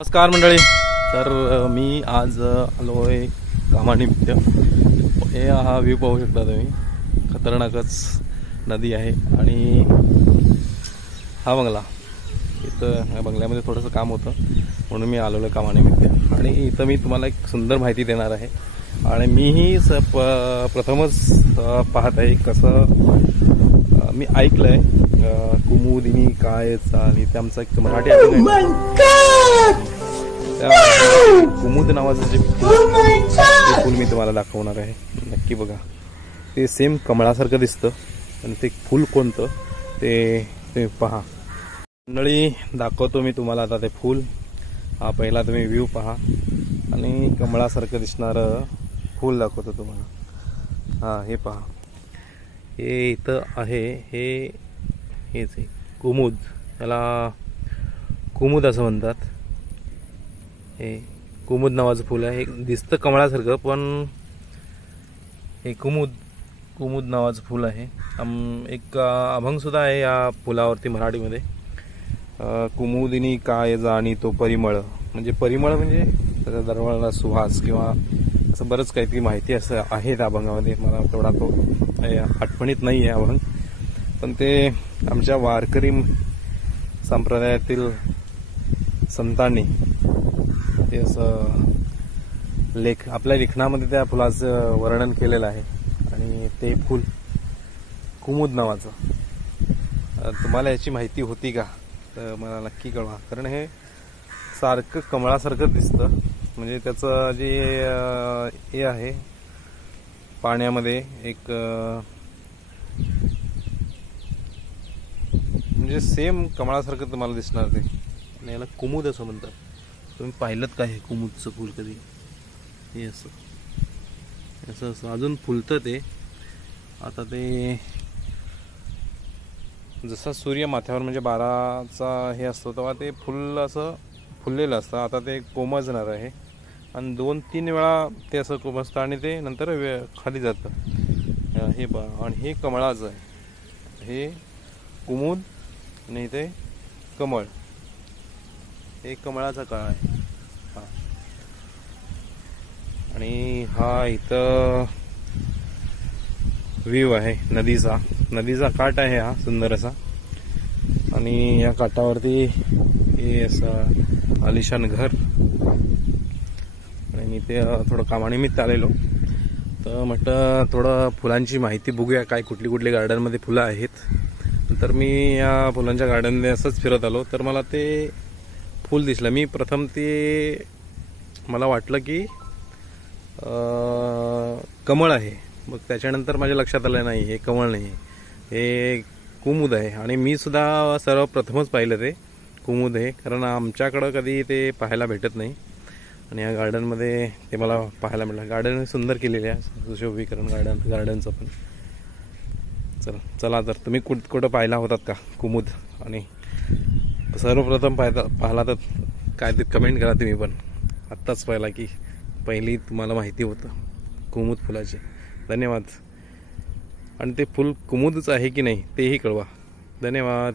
नमस्कार मंडळी. तर मी आज आलो आहे कामानिमित्त. हे हा व्ह्यू पाहू शकता तुम्ही. खतरनाकच नदी आहे आणि हा बंगला. इथं या बंगल्यामध्ये थोडंसं काम होतं म्हणून मी आलेलो कामानिमित्त. आणि इथं मी तुम्हाला एक सुंदर माहिती देणार आहे. आणि मीही प्रथमच पाहत आहे कसं. मी ऐकलं आहे कुमुदिनी कायचा आणि ते आमचा एक मराठी कुमुद नावाचं जे फूल मी तुम्हाला दाखवणार आहे. नक्की बघा. ते सेम कमळासारखं दिसतं आणि ते फूल कोणतं ते तुम्ही पहा. मंडळी दाखवतो मी तुम्हाला आता ते फूल. हा पहिला तुम्ही व्ह्यू पहा आणि कमळासारखं दिसणारं फूल दाखवतो तुम्हाला. हा हे पहा. हे इथं आहे. हेच आहे कुमुद. याला कुमुद असं म्हणतात. हे कुमुद नावाचं फूल आहे. हे दिसतं कमळासारखं पण हे कुमुद नावाचं फूल आहे. एक अभंग सुद्धा आहे या फुलावरती मराठीमध्ये. कुमुदिनी काय जाणी तो परिमळ. म्हणजे परिमळ म्हणजे त्याचा दरवळणारा सुवास किंवा असं बरंच काहीतरी माहिती असं आहे त्या अभंगामध्ये. मला तेवढा तो आठवणीत नाही आहे अभंग. पण ते आमच्या वारकरी संप्रदायातील संतांनी ते असं आपल्या लेखनामध्ये त्या फुलाचं वर्णन केलेलं आहे. आणि ते फूल कुमुद नावाचं. तुम्हाला याची माहिती होती का तर मला नक्की कळवा. कारण हे सारखं कमळासारखं दिसतं. म्हणजे त्याचं जे हे आहे पाण्यामध्ये एक म्हणजे सेम कमळासारखं तुम्हाला दिसणार ते. आणि याला कुमुद असं म्हणतात. तुम्ही पाहिलं का हे कुमुदचं फूल कधी? हे असं असं अजून फुलतं ते. आता ते जसा सूर्य माथ्यावर म्हणजे 12चा हे असतो तेव्हा ते फुल असं फुललेलं असतं. आता ते कोमजणार आहे आणि 2-3 वेळा ते असं कोमजतं आणि ते नंतर खाली जातं. हे बघा. आणि हे कमळाचं आहे. हे कुमुद आणि ते कमळ. हे कमळाचा काळ आहे. आणि हा इथं व्ह्यू आहे नदीचा काठ आहे हा सुंदर असा. आणि या काठावरती हे असं आलिशान घर. आणि मी ते थोडं कामानिमित्त आलेलो तर म्हटलं थोडं फुलांची माहिती बघूया. काय कुठली गार्डनमध्ये फुलं आहेत. तर मी या फुलांच्या गार्डनमध्ये असंच फिरत आलो तर मला ते फूल दिसलं. मी प्रथम ते मला वाटलं की कमळ आहे. मग त्याच्यानंतर माझ्या लक्षात आलं नाही हे कमळ नाही, हे कुमुद आहे. आणि मी सुद्धा सर्वप्रथमच पाहिलं ते कुमुद आहे. कारण आमच्याकडं कधी ते पाहायला भेटत नाही. आणि या गार्डनमध्ये ते मला पाहायला मिळालं. गार्डन सुंदर केलेले आहे. सुशोभीकरण गार्डनचं पण. चला तर तुम्ही कुठं पाहिला होतात का कुमुद? आणि सर्वप्रथम पाहिला तर काय ते कमेंट करा तुम्ही पण. आत्ताच पाहिला की पहिली तुम्हाला माहिती होतं कुमुद फुलाची. धन्यवाद. आणि ते फुल कुमुदच आहे की नाही तेही कळवा. धन्यवाद.